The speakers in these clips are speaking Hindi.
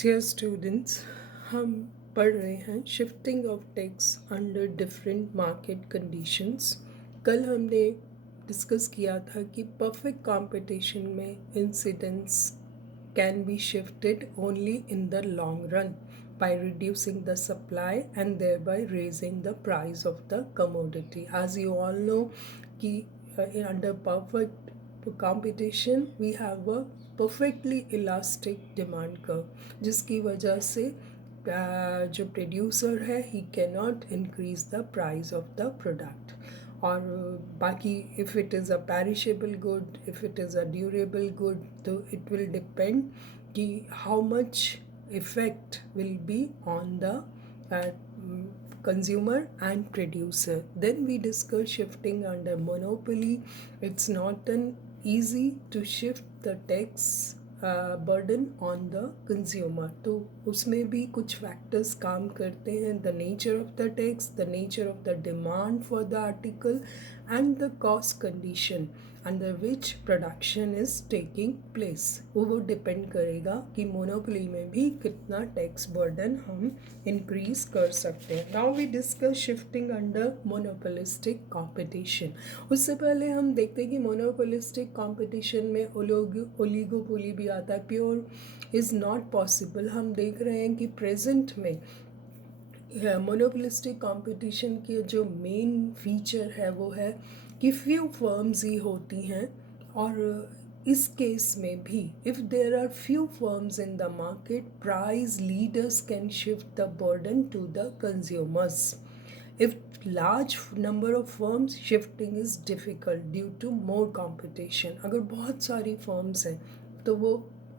डियर स्टूडेंट्स, हम पढ़ रहे हैं shifting of tax under different market conditions. कल हमने डिस्कस किया था कि परफेक्ट कंपटीशन में incidence can be shifted only in the long run by reducing the supply and thereby raising the price of the commodity. As you all know कि under perfect competition we have a perfectly elastic demand curve जिसकी वजह से जो प्रोड्यूसर है he cannot increase the price of the product. और बाकी if it is a perishable good, if it is a durable good, तो इट विल डिपेंड कि how much effect will be on the consumer and producer. Then we discuss shifting under monopoly. It's not an easy to shift the tax burden on the consumer. तो उसमें भी कुछ factors काम करते हैं, the nature of the tax, the nature of the demand for the article and the cost condition under which production is taking place. वो डिपेंड करेगा कि मोनोपोली में भी कितना टैक्स बर्डन हम इंक्रीज कर सकते हैं. Now we discuss shifting under monopolistic competition. उससे पहले हम देखते हैं कि मोनोपोलिस्टिक कंपटीशन में ओलिगोपोली भी आता है. Pure is not possible. हम देख रहे हैं कि प्रेजेंट में मोनोपोलिस्टिक कंपटीशन के जो मेन फीचर है वो है कि फ्यू फर्म्स ही होती हैं. और इस केस में भी if there are few firms in the market, price leaders can shift the burden to the consumers. If large number of firms, shifting is difficult due to more competition. अगर बहुत सारी फर्म्स हैं तो वो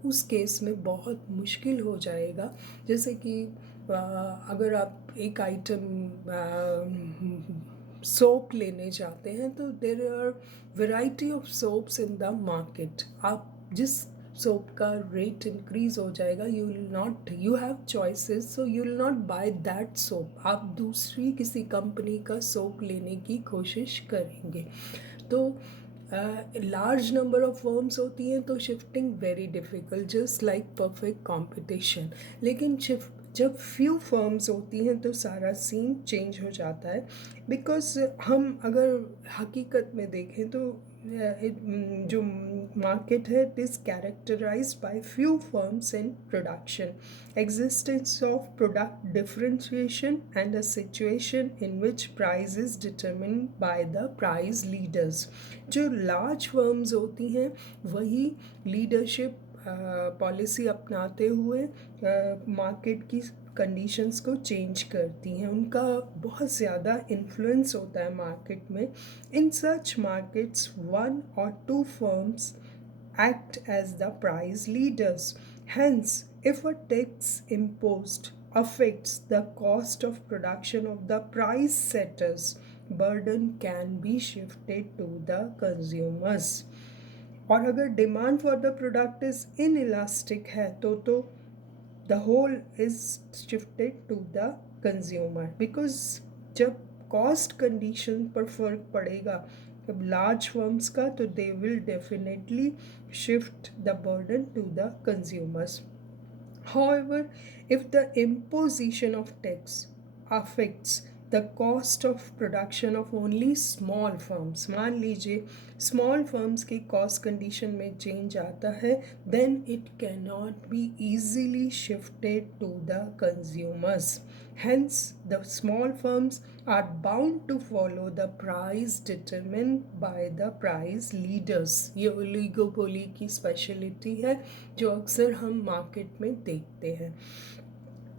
उस केस में बहुत मुश्किल हो जाएगा. जैसे कि अगर आप एक आइटम सोप लेने जाते हैं तो there are variety of soaps in the market. आप जिस सोप का रेट इंक्रीज हो जाएगा, you have choices, so you will not buy that soap. आप दूसरी किसी कंपनी का सोप लेने की कोशिश करेंगे. तो लार्ज नंबर ऑफ फर्म्स होती हैं तो shifting very difficult, just like perfect competition. लेकिन जब फ्यू फर्म्स होती हैं तो सारा सीन चेंज हो जाता है. बिकॉज हम अगर हकीकत में देखें तो जो मार्केट है it is characterize by few firms in production, existence of product differentiation and a situation in which price is determined by the price leaders. जो लार्ज फर्म्स होती हैं वही लीडरशिप पॉलिसी अपनाते हुए मार्केट की कंडीशंस को चेंज करती हैं. उनका बहुत ज़्यादा इन्फ्लुएंस होता है मार्केट में. इन सच मार्केट्स वन और two firms act as the price leaders. Hence, if a tax imposed affects the cost of production of the price setters, burden can be shifted to the consumers. और अगर demand for the product is inelastic है तो the whole is shifted to the consumer. Because जब कॉस्ट कंडीशन पर फर्क पड़ेगा जब लार्ज फर्म्स का, तो they will definitely shift the burden to the consumers. However, if the imposition of tax affects the cost of production of only small firms, मान लीजिए small firms की cost condition में change आता है, then it cannot be easily shifted to the consumers. Hence, the small firms are bound to follow the price determined by the price leaders. ये ओलिगोपोली की स्पेशलिटी है जो अक्सर हम मार्केट में देखते हैं.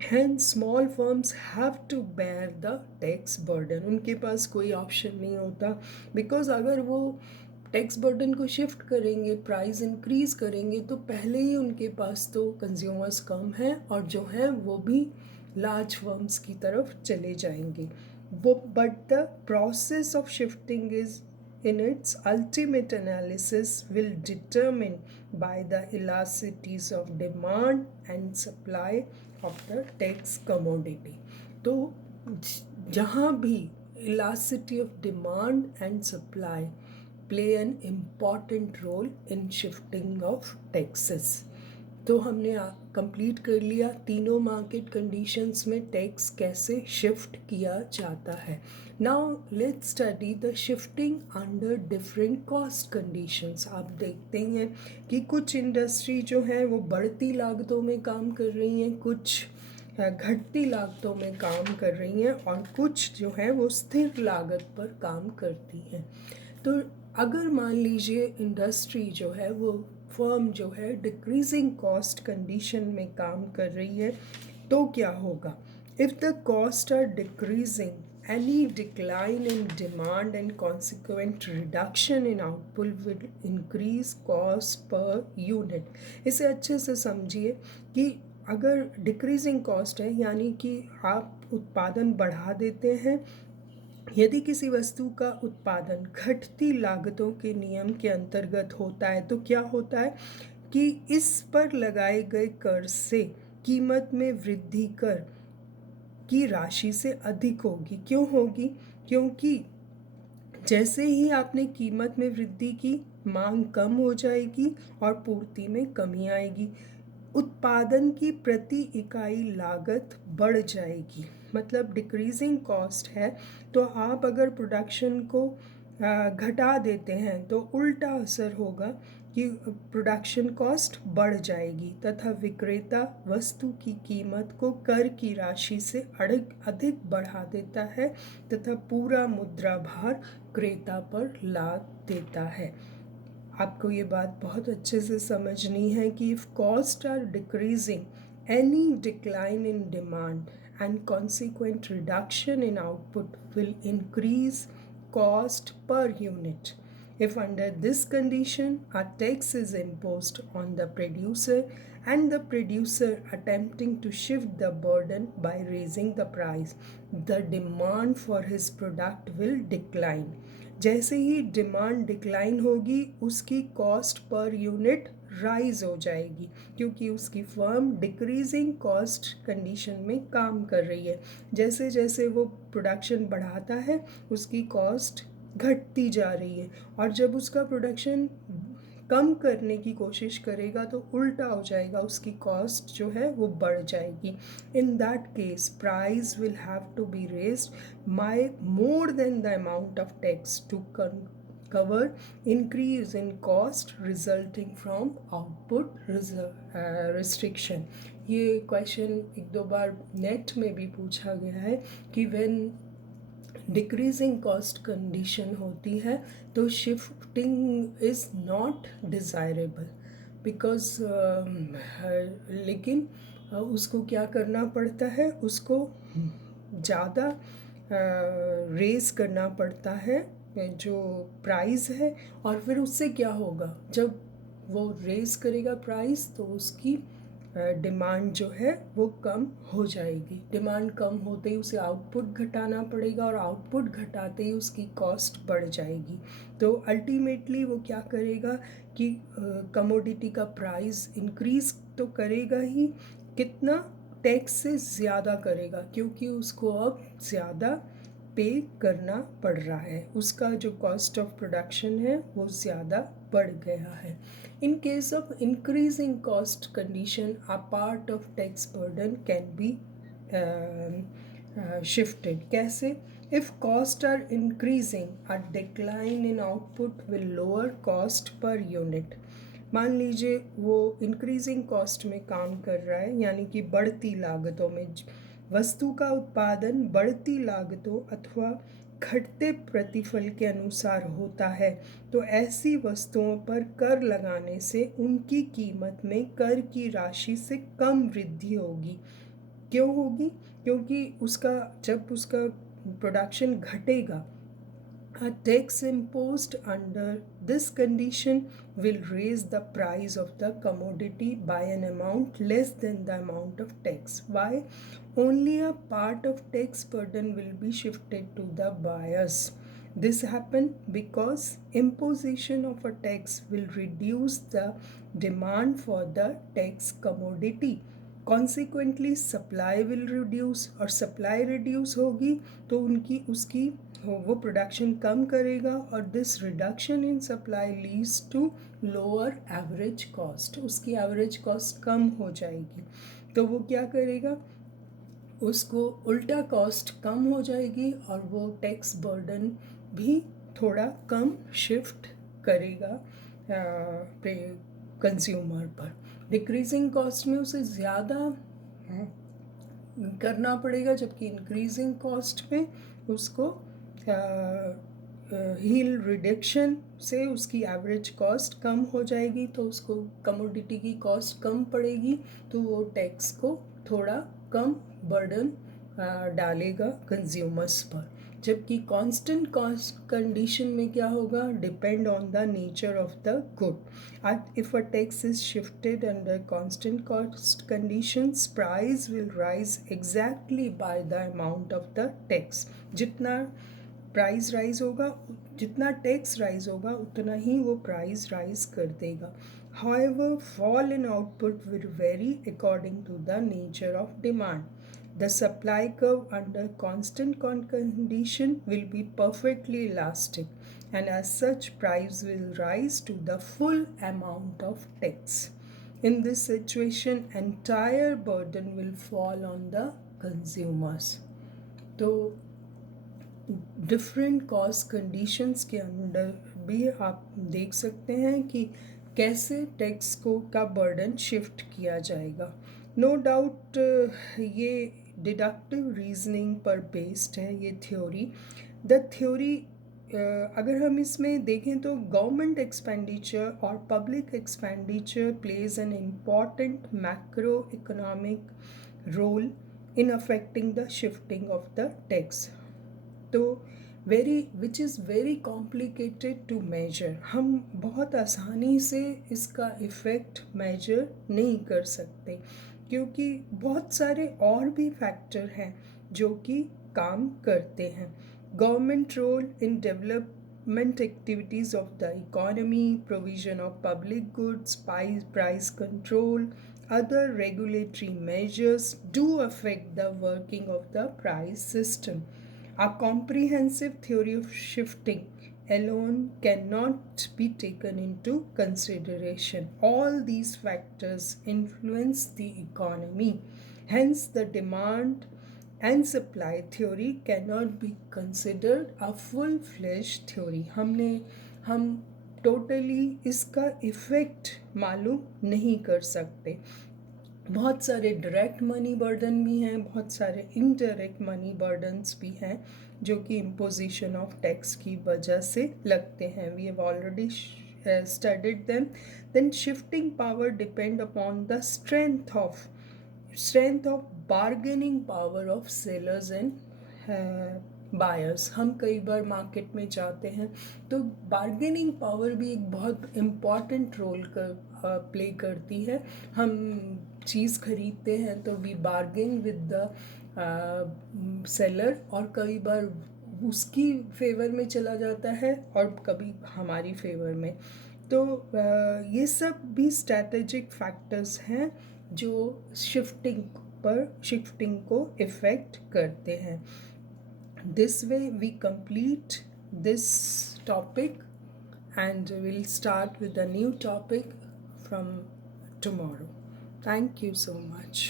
Hence, small firms have to bear the tax burden. उनके पास कोई ऑप्शन नहीं होता. बिकॉज अगर वो टैक्स बर्डन को शिफ्ट करेंगे, प्राइस इंक्रीज करेंगे, तो पहले ही उनके पास तो कंज्यूमर्स कम हैं और जो हैं वो भी लार्ज फर्म्स की तरफ चले जाएंगे. वो but the process of shifting is in its ultimate analysis will determine by the elasticities of demand and supply of the tax commodity. तो जहाँ भी elasticity of demand and supply play an important role in shifting of taxes. तो हमने कंप्लीट कर लिया तीनों मार्केट कंडीशंस में टैक्स कैसे शिफ्ट किया जाता है. Now let's study the shifting under different cost conditions. आप देखते हैं कि कुछ इंडस्ट्री जो है वो बढ़ती लागतों में काम कर रही हैं, कुछ घटती लागतों में काम कर रही हैं, और कुछ जो है वो स्थिर लागत पर काम करती हैं. तो अगर मान लीजिए इंडस्ट्री जो है वो फर्म जो है डिक्रीजिंग कॉस्ट कंडीशन में काम कर रही है, तो क्या होगा? If the cost are decreasing, any decline in demand and consequent reduction in output will increase cost per unit. इसे अच्छे से समझिए कि अगर डिक्रीजिंग कॉस्ट है यानी कि आप उत्पादन बढ़ा देते हैं, यदि किसी वस्तु का उत्पादन घटती लागतों के नियम के अंतर्गत होता है, तो क्या होता है कि इस पर लगाए गए कर से कीमत में वृद्धि कर की राशि से अधिक होगी. क्यों होगी? क्योंकि जैसे ही आपने कीमत में वृद्धि की, मांग कम हो जाएगी और पूर्ति में कमी आएगी. उत्पादन की प्रति इकाई लागत बढ़ जाएगी. मतलब डिक्रीजिंग कॉस्ट है, तो आप अगर प्रोडक्शन को घटा देते हैं तो उल्टा असर होगा कि प्रोडक्शन कॉस्ट बढ़ जाएगी तथा विक्रेता वस्तु की कीमत को कर की राशि से अधिक बढ़ा देता है तथा पूरा मुद्रा भार क्रेता पर लाद देता है. आपको ये बात बहुत अच्छे से समझनी है कि if cost are decreasing, any decline in demand and consequent reduction in output will increase cost per unit. If under this condition a tax is imposed on the producer and the producer attempting to shift the burden by raising the price, the demand for his product will decline. जैसे ही डिमांड डिक्लाइन होगी, उसकी कॉस्ट पर यूनिट राइज हो जाएगी, क्योंकि उसकी फर्म डिक्रीजिंग कॉस्ट कंडीशन में काम कर रही है. जैसे जैसे वो प्रोडक्शन बढ़ाता है, उसकी कॉस्ट घटती जा रही है, और जब उसका प्रोडक्शन कम करने की कोशिश करेगा तो उल्टा हो जाएगा, उसकी कॉस्ट जो है वो बढ़ जाएगी. In that case price will have to be raised by more than the amount of tax to cover increase in cost resulting from output restriction. ये क्वेश्चन एक दो बार नेट में भी पूछा गया है कि व्हेन डिक्रीजिंग कॉस्ट कंडीशन होती है तो shifting is not desirable because लेकिन उसको क्या करना पड़ता है, उसको ज़्यादा रेज़ करना पड़ता है जो प्राइस है, और फिर उससे क्या होगा, जब वो रेज़ करेगा प्राइस तो उसकी डिमांड जो है वो कम हो जाएगी. डिमांड कम होते ही उसे आउटपुट घटाना पड़ेगा, और आउटपुट घटाते ही उसकी कॉस्ट बढ़ जाएगी. तो अल्टीमेटली वो क्या करेगा कि कमोडिटी का प्राइस इंक्रीज़ तो करेगा ही, कितना? टैक्स से ज़्यादा करेगा, क्योंकि उसको अब ज़्यादा पे करना पड़ रहा है, उसका जो कॉस्ट ऑफ प्रोडक्शन है वो ज़्यादा बढ़ गया है. In case of increasing cost condition, a part of tax burden can be shifted. कैसे? If costs are increasing, a decline in output will lower cost per unit. मान लीजिए वो इंक्रीजिंग कॉस्ट में काम कर रहा है, यानी कि बढ़ती लागतों में, वस्तु का उत्पादन बढ़ती लागतों अथवा घटते प्रतिफल के अनुसार होता है, तो ऐसी वस्तुओं पर कर लगाने से उनकी कीमत में कर की राशि से कम वृद्धि होगी. क्यों होगी? क्योंकि जब उसका प्रोडक्शन घटेगा, a tax imposed under this condition will raise the price of the commodity by an amount less than the amount of tax. Why? Only a part of tax burden will be shifted to the buyers. This happens because imposition of a tax will reduce the demand for the tax commodity. Consequently supply will reduce, और सप्लाई रिड्यूस होगी तो उसकी वो प्रोडक्शन कम करेगा, और this reduction in supply leads to lower average cost, उसकी एवरेज कॉस्ट कम हो जाएगी। तो वो क्या करेगा, उसको उल्टा कॉस्ट कम हो जाएगी और वो टैक्स बर्डन भी थोड़ा कम शिफ्ट करेगा कंज्यूमर पर। डिक्रीजिंग कॉस्ट में उसे ज़्यादा करना पड़ेगा, जबकि इंक्रीजिंग कॉस्ट में उसको हील रिडक्शन से उसकी एवरेज कॉस्ट कम हो जाएगी, तो उसको कमोडिटी की कॉस्ट कम पड़ेगी, तो वो टैक्स को थोड़ा कम बर्डन डालेगा कंज्यूमर्स पर। जबकि कांस्टेंट कॉस्ट कंडीशन में क्या होगा, depend on the nature of the good. If a tax is shifted under constant cost conditions, price will rise exactly by the amount of the tax. जितना प्राइस राइज होगा, जितना टैक्स राइज होगा, उतना ही वो प्राइस राइज कर देगा। However, fall in output will vary according to the nature of demand. The supply curve under constant condition will be perfectly elastic, and as such, price will rise to the full amount of tax. In this situation, entire burden will fall on the consumers. तो डिफरेंट कॉस्ट कंडीशंस के अंदर भी आप देख सकते हैं कि कैसे टैक्स का बर्डन शिफ्ट किया जाएगा। नो डाउट ये डिडक्टिव रीजनिंग पर बेस्ड है ये थ्योरी। द थ्योरी अगर हम इसमें देखें तो गवर्नमेंट एक्सपेंडिचर और public expenditure plays an important macro economic role in affecting the shifting of the tax. तो which is very complicated to measure. हम बहुत आसानी से इसका इफ़ेक्ट मेजर नहीं कर सकते, क्योंकि बहुत सारे और भी फैक्टर हैं जो कि काम करते हैं। Government role in development activities of the economy, provision of public goods, price control, other regulatory measures do affect the working of the price system. A comprehensive theory of shifting alone cannot be taken into consideration. All these factors influence the economy. Hence, the demand and supply theory cannot be considered a full-fledged theory. हम टोटली इसका इफ़ेक्ट मालूम नहीं कर सकते। बहुत सारे डायरेक्ट मनी बर्डन भी हैं, बहुत सारे इनडायरेक्ट मनी बर्डन्स भी हैं जो कि इम्पोजिशन ऑफ टैक्स की वजह से लगते हैं। We have already studied them. Then shifting power depend upon the strength of bargaining power of sellers and buyers. हम कई बार मार्केट में जाते हैं तो बार्गेनिंग पावर भी एक बहुत इम्पॉर्टेंट रोल प्ले करती है। हम चीज़ खरीदते हैं तो we bargain with the seller, और कई बार उसकी फेवर में चला जाता है और कभी हमारी फेवर में। तो ये सब भी स्ट्रैटेजिक फैक्टर्स हैं जो शिफ्टिंग को इफ़ेक्ट करते हैं। This way we complete this topic and we'll start with a new topic from tomorrow. Thank you so much.